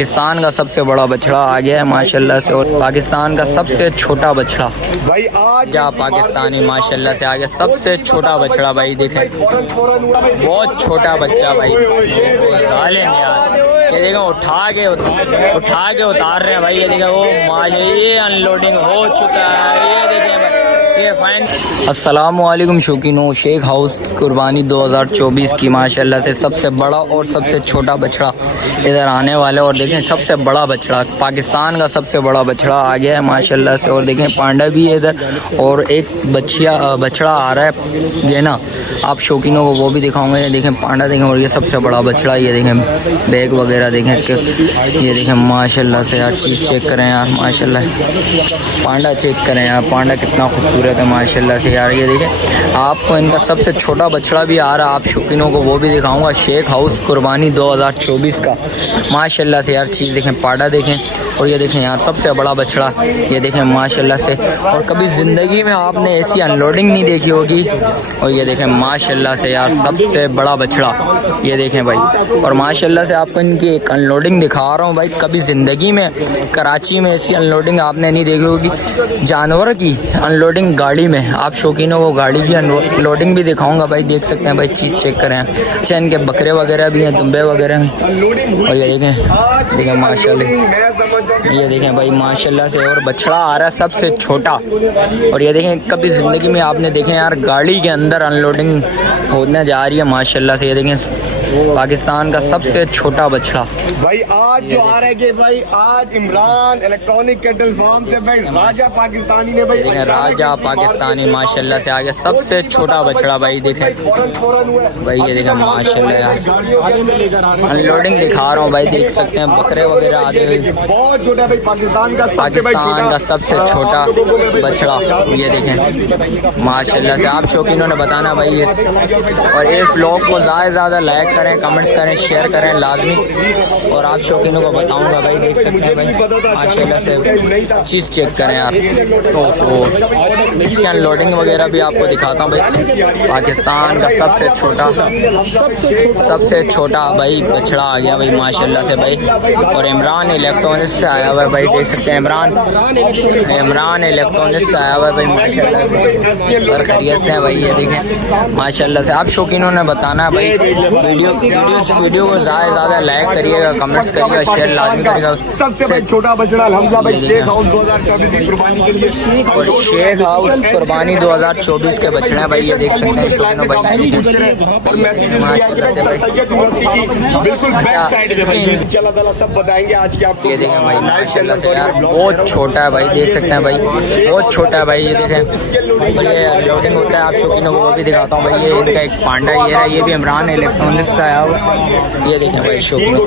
पाकिस्तान का सबसे बड़ा बछड़ा आ गया है माशाल्लाह से, और पाकिस्तान का सबसे छोटा बछड़ा भाई आज क्या पाकिस्तानी माशाल्लाह से आ गया। सबसे छोटा बछड़ा भाई देखें, बहुत छोटा बच्चा भाई। ये देखो उठा के उतार रहे हैं भाई। ये देखो वो ये अनलोडिंग हो चुका है। ये देखें भाई, ये फाइन। अस्सलामुअलैकुम शौकीनों, शेख हाउस की कुर्बानी 2024 की माशाल्लाह से सबसे बड़ा और सबसे छोटा बछड़ा इधर आने वाला है। और देखें सबसे बड़ा बछड़ा, पाकिस्तान का सबसे बड़ा बछड़ा आ गया है माशाल्लाह से। और देखें पांडा भी है इधर, और एक बछड़ा आ रहा है ये ना, आप शौकीनों को वो भी दिखाऊंगा। ये देखें पांडा देखें, और ये सबसे बड़ा बछड़ा। ये देखें बैग वगैरह देखें इसके, ये देखें माशाल्लाह से यार। चीज़ चेक करें यार माशाल्लाह, पांडा चेक करें यार, पांडा कितना खूबसूरत है माशाल्लाह से यार। ये देखें आपको इनका सबसे छोटा बछड़ा भी आ रहा है, आप शौकीनों को वो भी दिखाऊंगा। शेख हाउस कुर्बानी 2024 का माशाल्लाह से यार। चीज़ देखें, पांडा देखें, और ये देखें यार सबसे बड़ा बछड़ा। ये देखें माशाल्लाह से, और कभी ज़िंदगी में आपने ऐसी अनलोडिंग नहीं देखी होगी। और ये देखें माशाल्लाह से यार सबसे बड़ा बछड़ा। ये देखें भाई, और माशाल्लाह से आपको इनकी एक अनलोडिंग दिखा रहा हूँ भाई। कभी ज़िंदगी में कराची में ऐसी अनलोडिंग आपने नहीं देखी होगी, जानवर की अनलोडिंग गाड़ी में। आप शौकीनों को गाड़ी की अनलोडिंग भी दिखाऊंगा भाई। देख सकते हैं भाई, चीज़ चेक करें। अच्छा इनके बकरे वगैरह भी हैं, दुम्बे वगैरह हैं। और ये देखें माशाल्लाह, ये देखें भाई माशाल्लाह से। और बछड़ा आ रहा है सबसे छोटा। और ये देखें कभी ज़िंदगी में आपने देखें यार गाड़ी के अंदर अनलोडिंग होने जा रही है माशाल्लाह से। ये देखें पाकिस्तान का सबसे छोटा बछड़ा भाई आज जो आ रहा है कि भाई आज इमरान इलेक्ट्रॉनिक कैटल फार्म से भाई राजा पाकिस्तानी ने भाई देखें राजा पाकिस्तानी माशाल्लाह से आ गया सबसे छोटा बछड़ा भाई। देखें भाई, ये देखें माशाल्लाह यार, अनलोडिंग दिखा रहा हूँ भाई। देख सकते हैं बकरे वगैरह आ गए। बहुत छोटा भाई, पाकिस्तान का सबसे छोटा बछड़ा। ये देखें माशाल्लाह से। आप शौकीनों ने बताना भाई और इस ब्लॉग को ज़्यादा से ज़्यादा लाइक करें, कमेंट्स करें, शेयर करें लाजमी। और आप शौकीनों को बताऊंगा भाई। देख सकते हैं भाई माशाल्लाह से, चीज़ चेक करें यार। तो इसकी अनलोडिंग वगैरह भी आपको दिखाता हूँ भाई। पाकिस्तान का सबसे छोटा भाई बछड़ा आ गया भाई माशाल्लाह से भाई। और इमरान इलेक्ट्रॉनिक्स से आया हुआ है भाई। देख सकते हैं इमरान इलेक्ट्रॉनिक्स से आया हुआ है भाई माशाल्लाह से, और खैरियत से है भाई। ये देखें माशाल्लाह से। आप शौकीनों ने बताना है भाई। वीडियो को ज़्यादा से ज़्यादा लाइक करिएगा, कमेंट्स करिएगा, शेयर लाजमी करिएगा। सबसे छोटा बछड़ा हमजा भाई शेख हाउस 2024 की कुर्बानी के लिए। और शेख हाउस कुर्बानी 2024 के बछड़े भाई। ये देख सकते हैं शौकीनों भाई माशाल्लाह से भाई। सब बताएंगे आज की आपको। ये देखें भाई माशाल्लाह से यार, बहुत छोटा है भाई। देख सकते हैं भाई बहुत छोटा है भाई। ये देखें, और ये लोडिंग होता है। आप शौकीनों को वो भी दिखाता हूँ भाई। ये इनका एक पांडा ये भी इमरान इलेक्ट्रॉनिक्स से आया हुआ। ये देखें भाई शौकीनों,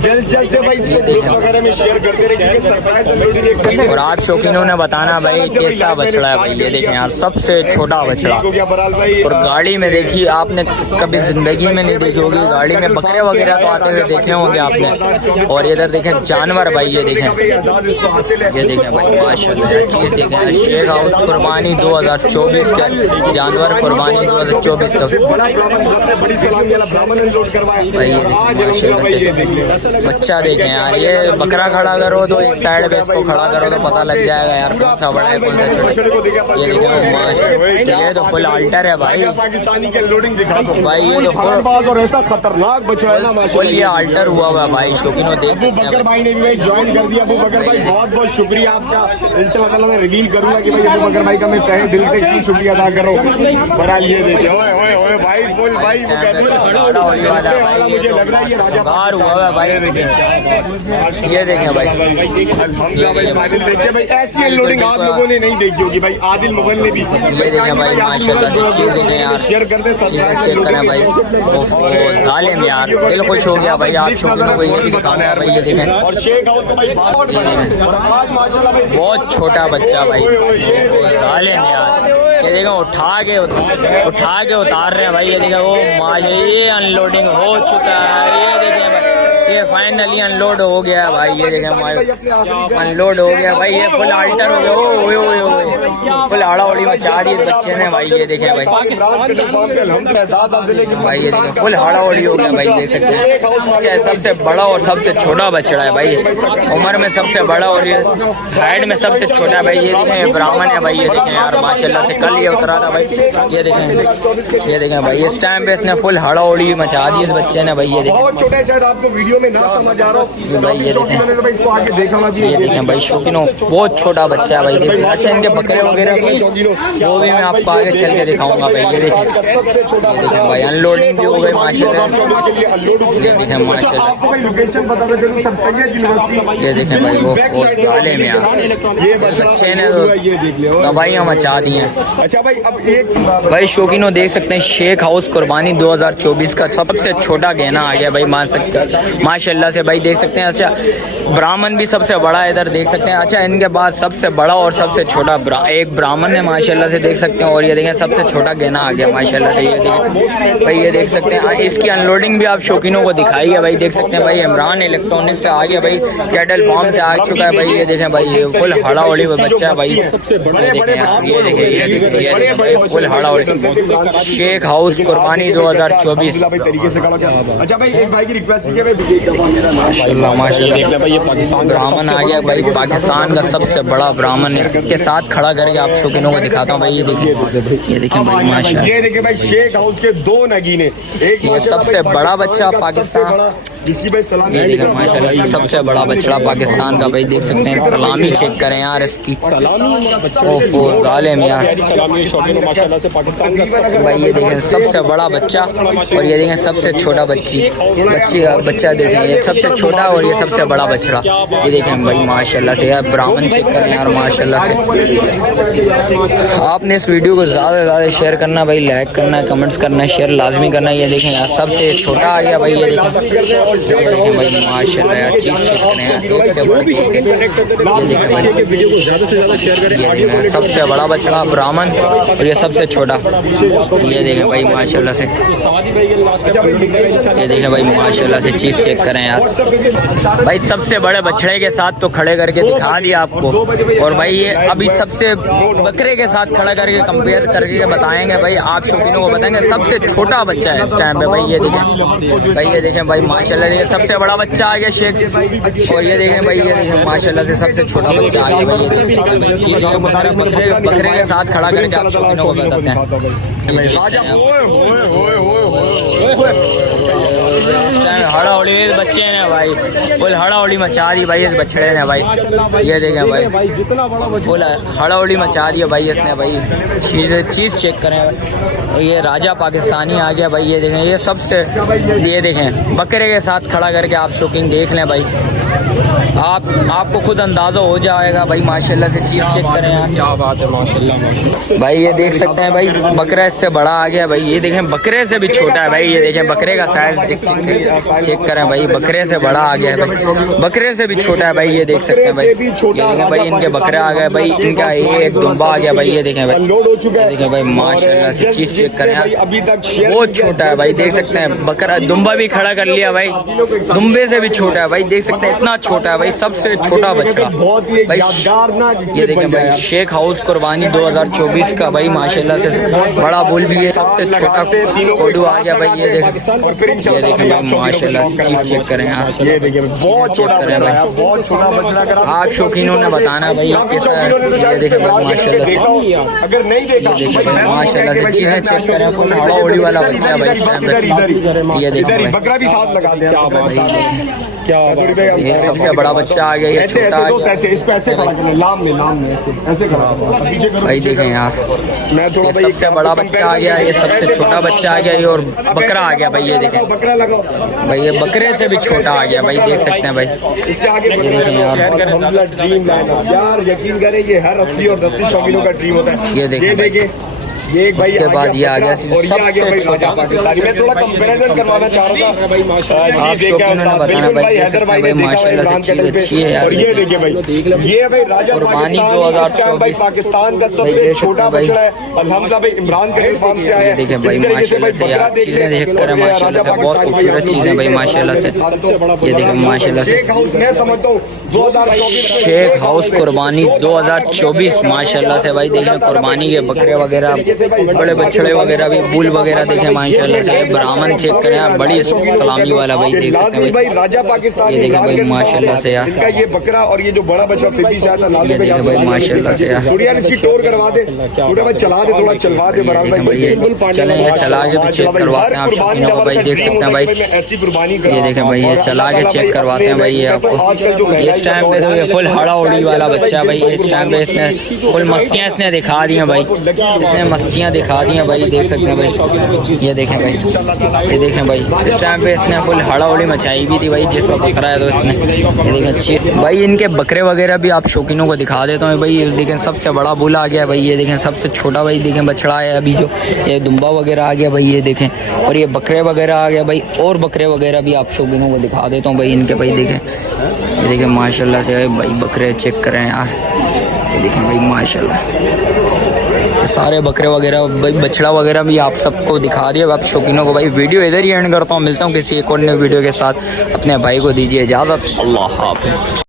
जल्द से भाई ये वगैरह में शेयर करते रहिए, सरप्राइज। और आप शौकीनों ने बताना भाई कैसा बछड़ा है भाई। ये देखें यार सबसे छोटा बछड़ा। और गाड़ी में देखिए, आपने कभी जिंदगी में नहीं देखी होगी गाड़ी में। बकरे वगैरह तो आते हुए देखे होंगे आपने। और इधर देखें जानवर भाई। ये देखें भाई माशाल्लाह, चीज़ देखें। शेख हाउस कुर्बानी 2024 के जानवर कुर्बानी 2024 का बड़ी सलामी वाला ब्राह्मण लोड करवाया भाई। ये माशाल्लाह से बच्चा देखें यार। ये बकरा खड़ा करो तो एक साइड पे इसको खड़ा करो तो पता लग जाएगा यार कौन सा बड़ा है कौन सा छोटा। ये देखें माशाल्लाह, ये तो फुल अल्टर है भाई। पाकिस्तानी के लोडिंग दिखा दो भाई। ये तो और ऐसा खतरनाक बच्चा है ना फुल ये अल्टर हुआ हुआ है भाई। शौकीनों देख सकते हैं भाई ने भी भाई ज्वाइन कर दिया। अबू बकर भाई बहुत बहुत शुक्रिया आपका। इंशाल्लाह ताला मैं रिवील करूंगा कि भाई अबू बकर भाई का मैं तहे दिल से क्यों शुक्रिया अदा करो। बड़ा ये देखिए ओए भाई फुल भाई मुझे लग रहा है ये राजा बाहर हुआ है भाई। ये देखें भाई, देखिए भाई ऐसी लोडिंग आप लोगों ने नहीं देखी होगी भाई। आदिल मुगल ने भी। ये देखें भाई माशाल्लाह से। चीज़ देखें यार, चीज़ें चेक करें भाई। जालिम यार, दिल खुश हो गया भाई। आप शौकीनों को ये भी दिखाऊंगा भाई। ये देखें बहुत छोटा बच्चा भाई। जालिम यार, ये देखो उठा के उतार रहे हैं भाई। ये देखो वो ये अनलोडिंग हो चुका है। ये देखें भाई, ये फाइनली अनलोड हो गया भाई, ये देखें अनलोड हो गया भाई, ये फुल अल्टर हो गया। ओ फुल आड़ा उड़ी मचा दी बच्चे ने भाई, ये देखें भाई, भाई ये देखें फुल हाड़ा उड़ी हो गया भाई, देख सकते हैं। सबसे बड़ा और सबसे छोटा बछड़ा है भाई, उम्र में सबसे बड़ा और ये हाइट में सबसे छोटा है भाई। ये देखें ब्राह्मण है भाई, ये देखें यार माशाल्लाह से कल ये उतरा था भाई, ये देखें भाई, इस टाइम पे इसने फुल हाड़ा उड़ी मचा दी इस बच्चे ने भाई। ये देखें बहुत छोटा है, शायद आपको वीडियो में ना समझ आ रहा हो भाई, ये देखें भाई शौकीनों बहुत छोटा बच्चा है भाई, देखिए। अच्छा इनके बकरे वगैरह वो भी मैं आपको आगे चल के दिखाऊंगा भाई। ये देखें भाई अनलोडिंग भी हो गई माशाल्लाह, ये देखें माशाल्लाह, ये देखें भाई वो गाले में बच्चे ने तो दवाइयाँ मचा दी हैं। अच्छा भाई अब एक भाई शौकीनों देख सकते हैं शेख हाउस कुर्बानी 2024 का सबसे छोटा गहना आ गया भाई, मान सकते हैं माशाल्लाह से भाई, देख सकते हैं। अच्छा ब्राह्मण भी सबसे बड़ा है इधर देख सकते हैं। अच्छा इनके बाद सबसे बड़ा और सबसे छोटा एक ब्राह्मण है माशाल्लाह से देख सकते हैं, और ये देखें सबसे छोटा गहना आ गया माशाल्लाह से। ये देखें भाई, ये देख सकते हैं इसकी अनलोडिंग भी आप शौकीनों को दिखाई है भाई, देख सकते हैं भाई। इमरान इलेक्ट्रॉनिक्स से आ गया भाई, कैटल फार्म से आ चुका है भाई, ये देखें भाई, ये फुल हड़ा उड़ी बच्चा है भाई, ये देखें भाई फुल हड़ा उड़ी शेख हाउस कुर्बानी 2024। अच्छा भाई एक भाई की रिक्वेस्ट है माशाल्लाह माशाल्लाह ब्राह्मण आ गया भाई, पाकिस्तान का सबसे बड़ा ब्राह्मण के साथ खड़ा करके आप शौकीनों को दिखाता हूँ भाई। ये देखें भाई माशाल्लाह, ये देखिए भाई शेख हाउस के दो नगीने, एक ये सबसे बड़ा बच्चा पाकिस्तान, ये देखें माशाल्लाह सबसे बड़ा बछड़ा पाकिस्तान का भाई, देख सकते हैं। सलामी चेक करें यार इसकी, ओफो गाले में यार भाई, ये देखें सबसे बड़ा बच्चा और ये देखें सबसे छोटा बच्चा देखें, ये सबसे छोटा और ये सबसे बड़ा बछड़ा, ये देखें भाई माशाल्लाह से यार। ब्राह्मण चेक करें यार माशाल्लाह से। आपने इस वीडियो को ज़्यादा से ज़्यादा शेयर करना भाई, लाइक करना, कमेंट्स करना, शेयर लाजमी करना। ये देखें यार सबसे छोटा आ गया भाई, ये देखें भाई माशाल्लाह यार, चीज़ चेक करें यार, एक से बढ़ के ये देखें भाई, ये देखें सबसे बड़ा बछड़ा ब्राह्मण और ये सबसे छोटा, ये देखें भाई माशाल्लाह से, ये देखें भाई माशाल्लाह से, चीज़ चेक करें यार भाई। सबसे बड़े बछड़े के साथ तो खड़े करके दिखा दिया आपको, और भाई ये अभी सबसे बकरे के साथ खड़ा करके कंपेयर करके बताएंगे भाई, आप शौकीनों को बताएंगे सबसे छोटा बच्चा है इस टाइम पे भाई। ये देखें भाई, ये देखें भाई माशाल्लाह, देखिए सबसे बड़ा बच्चा आ गया शेख, और ये देखें भाई, ये देखें माशाल्लाह से सबसे छोटा बच्चा आ गया भाई। ये देख सकते हैं भाई, चीज़ बकरे के साथ खड़ा करके आप शौकीनों को बताते हैं। हड़ा उड़ी बच्चे ने भाई, फुल हड़ा उड़ी मचा दी भाई इस बछड़े ने भाई, ये देखें भाई फुल हड़ा उड़ी मचा दी भाई इसने भाई। चीज़ चेक करें, और ये राजा पाकिस्तानी आ गया भाई, ये देखें, ये सबसे, ये देखें बकरे के साथ खड़ा करके आप शौकीन देख लें भाई, आपको खुद अंदाज़ा हो जाएगा भाई माशाल्लाह से। चीज़ चेक करें यार, क्या बात है माशाल्लाह भाई। ये देख सकते हैं भाई बकरा इससे बड़ा आ गया भाई, ये देखें बकरे से भी छोटा है भाई, ये देखें बकरे का साइज चेक करें भाई, बकरे से बड़ा आ गया है भाई, बकरे से भी छोटा है भाई, ये देख सकते हैं भाई। ये देखें भाई इनके बकरे आ गए भाई, इनका ये एक दुम्बा आ गया भाई, ये देखें भाई, देखें भाई माशाल्लाह से। चीज़ चेक करें यार, बहुत छोटा है भाई, देख सकते हैं बकरा दुम्बा भी खड़ा कर लिया भाई, दुम्बे से भी छोटा है भाई, देख सकते हैं इतना छोटा है भाई, सबसे छोटा बच्चा भाई। ये देखें भाई शेख हाउस कुर्बानी 2024 का भाई माशाल्लाह से बड़ा बुल भी है, सबसे छोटा कोडू आ गया भाई, ये देखें भाई माशाल्लाह से। चीज़ चेक करें यार, ये देखिए बहुत छोटा करें भाई, बहुत छोटा बछड़ा, अगर आप शौकीनों ने बताना भाई कैसा है। ये देखें भाई माशाल्लाह से, अगर नहीं देखा माशाल्लाह से चीज़ें चेक करें, फुल हड़ा उड़ी वाला बच्चा भाई इस टाइम पे। ये देखें भाई बकरा भी साथ लगा दिया, क्या ये सबसे बड़ा बच्चा आ गया, ये छोटा आ गया भाई, देखें यार ये सबसे बड़ा बच्चा आ गया, ये सबसे छोटा बच्चा आ गया, ये और बकरा आ गया भाई, ये देखें भाई, ये बकरे से भी छोटा आ गया भाई, देख सकते हैं भाई। ये देखें यार, यार यकीन करें ये हर असली और दस्ती शौकीनों का ड्रीम होता है। ये देखें देखिए ये एक भाई उसके बाद ये आ गया और ये आ गया भाई राजा पाकिस्तानी। मैं थोड़ा कंपैरिजन करवाना चाह रहा था भाई माशाल्लाह। आप शौकीनों ने बताना भाई हैदर भाई ने माशाल्लाह से चीज अच्छी है यार। और ये देखिए भाई ये भाई राजा कुर्बानी पाकिस्तान भाई पाकिस्तान का सबसे छोटा बछड़ा है और हमजा भाई इमरान के फार्म से आया है। देखिए भाई माशाल्लाह से यार चीजें देख कर माशाल्लाह से बहुत खूबसूरत चीजें भाई माशाल्लाह से। ये देखिए माशाल्लाह से मैं समझता हूँ 2024 शेख हाउस कुर्बानी 2024 माशाल्लाह से भाई। देखें कुर्बानी के बकरे वगैरह बड़े बछड़े वगैरह भी बुल वगैरह देखें माशाल्लाह से। ब्राह्मण चेक करें यार बड़ी सलामी वाला भाई देख सकते हैं भाई। राजा पाकिस्तान ये देखें भाई माशाल्लाह से यार। इनका ये बकरा और ये जो बड़ा बच्चा फिर भी शायद ये देखें भाई माशाल्लाह से यार। थोड़ी यार इसकी टोर करवा दे, थोड़ा भाई चला दे, थोड़ा चलवा दे बराबर भाई। चलेंगे चला के भी चेक करवाते हैं आप शौकीनों को भाई देख सकते हैं भाई। ऐसी कुर्बानी ये देखें भाई ये चला के चेक करवाते हैं भाई। ये आपको इस टाइम पे तो ये फुल हड़ा उड़ी वाला बच्चा है भाई। इस टाइम पे इसने फुल मस्तियाँ इसने दिखा दी हैं भाई। इसने मस्तियाँ दिखा दी हैं भाई देख सकते हैं भाई। ये देखें भाई ये देखें भाई इस टाइम पे इसने फुल हड़ा उड़ी मचाई भी थी भाई जिस वक्त बकरा है तो इसने। ये देखें अच्छी भाई इनके बकरे वगैरह भी आप शौकीनों को दिखा देता हूँ भाई। ये देखें सबसे बड़ा बुल आ गया भाई। ये देखें सबसे छोटा भाई देखें बछड़ा है अभी जो। ये दुम्बा वगैरह आ गया भाई ये देखें। और ये बकरे वगैरह आ गया भाई। और बकरे वगैरह भी आप शौकीनों को दिखा देता हूँ भाई इनके भाई देखें। ये देखें माशाल्लाह से भाई बकरे चेक करें यार। ये देखें भाई माशाल्लाह सारे बकरे वगैरह भाई बछड़ा वगैरह भी आप सबको दिखा दिया आप शौकीनों को भाई। वीडियो इधर ही एंड करता हूँ। मिलता हूँ किसी एक और नए वीडियो के साथ। अपने भाई को दीजिए इजाज़त। अल्लाह हाफ़िज़।